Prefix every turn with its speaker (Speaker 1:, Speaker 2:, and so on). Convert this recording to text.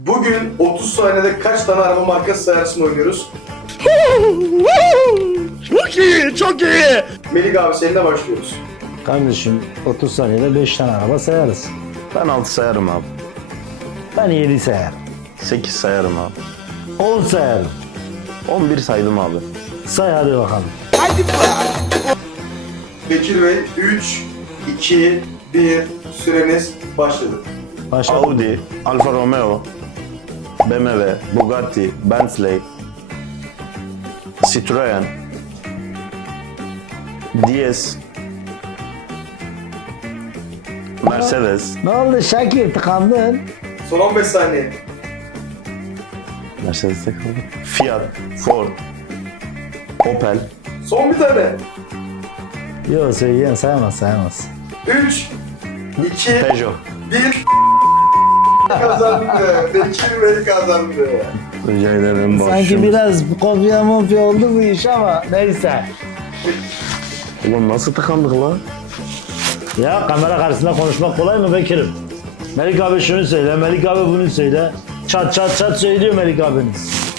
Speaker 1: Bugün 30 saniyede kaç tane araba markası sayarsın oynuyoruz.
Speaker 2: Çok iyi, çok iyi.
Speaker 1: Melik abi seninle başlıyoruz.
Speaker 3: Kardeşim 30 saniyede 5 tane araba sayarız.
Speaker 2: Ben 6 sayarım abi.
Speaker 3: Ben 7 sayarım.
Speaker 2: 8 sayarım abi.
Speaker 3: 10 sayarım.
Speaker 2: 11 saydım abi.
Speaker 3: Say hadi bakalım.
Speaker 1: Bekir Bey 3, 2, 1 süreniz başladı.
Speaker 3: Başla.
Speaker 2: Audi, Alfa Romeo, BMW, Bugatti, Bentley, Citroen, DS, Mercedes,
Speaker 3: Ne oldu Şakir, tıkandın?
Speaker 1: Son 15 saniye.
Speaker 2: Mercedes'te kaldı. Fiat, Ford, Opel,
Speaker 1: Son bir tane.
Speaker 3: Yok söyleyen sayamaz.
Speaker 1: 3, 2,
Speaker 2: Peugeot.
Speaker 1: 1 kazandı. Bekir Bey kazandı.
Speaker 2: Rica ederim.
Speaker 3: Sanki biraz kopya mopya oldu bu iş ama neyse.
Speaker 2: Ulan nasıl tıkandık lan?
Speaker 3: Ya kamera karşısında konuşmak kolay mı Bekir'im? Melik abi şunu söyle, Melik abi bunu söyle. Çat çat çat söylüyor Melik abiniz.